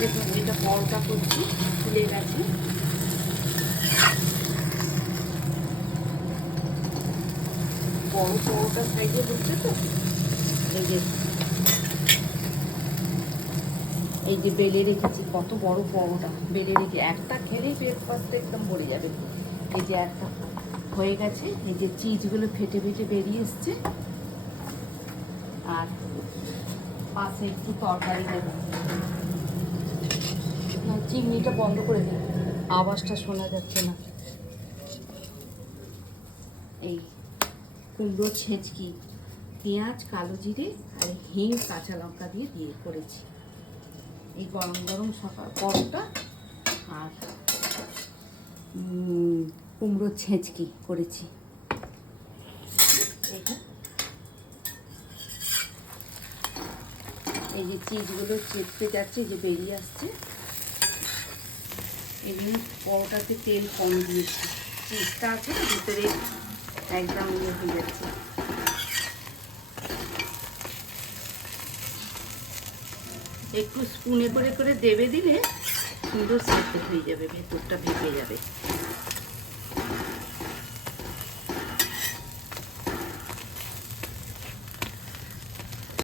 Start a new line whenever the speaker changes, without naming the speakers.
দেখুন এটা পরোটা করছি, ফুলে গেছে। বড় পরোটা সাইজে হচ্ছে তো, এই যে এই যে বেলে রেখেছি, কত বড় পরোটা, বেলে রেখে, একটা খেলেই ব্রেকফাস্ট একদম ভরে যাবে। এই যে একটা হয়ে গেছে, এই যে চিজগুলো ফেটে ফেটে বেরিয়ে এসছে। আর পাশে একটু তরকারি দেবো। চিমনিটা বন্ধ করে দিন আওয়াজটা শোনা যাচ্ছে না। এই কুমড়ো ছেঁচকি, পেঁয়াজ, কালো জিরে আর হিং, কাঁচা লঙ্কা দিয়ে দিয়ে করেছি। এই গরম গরম সকাল পরোটা আর কুমড়ো ছেঁচকি করেছি। এই যে চিজগুলো চেপতে যাচ্ছে যে বেরিয়ে আসছে এমনি পরোটাতে তেল কম দিয়েছি। চিজটা আছে, ভিতরে একদম ইয়ে হয়ে যাচ্ছে। একটু স্পুনে করে করে দেবে দিলে সুন্দর সেদ্ধ হয়ে যাবে, ভেতরটা ভেপে যাবে।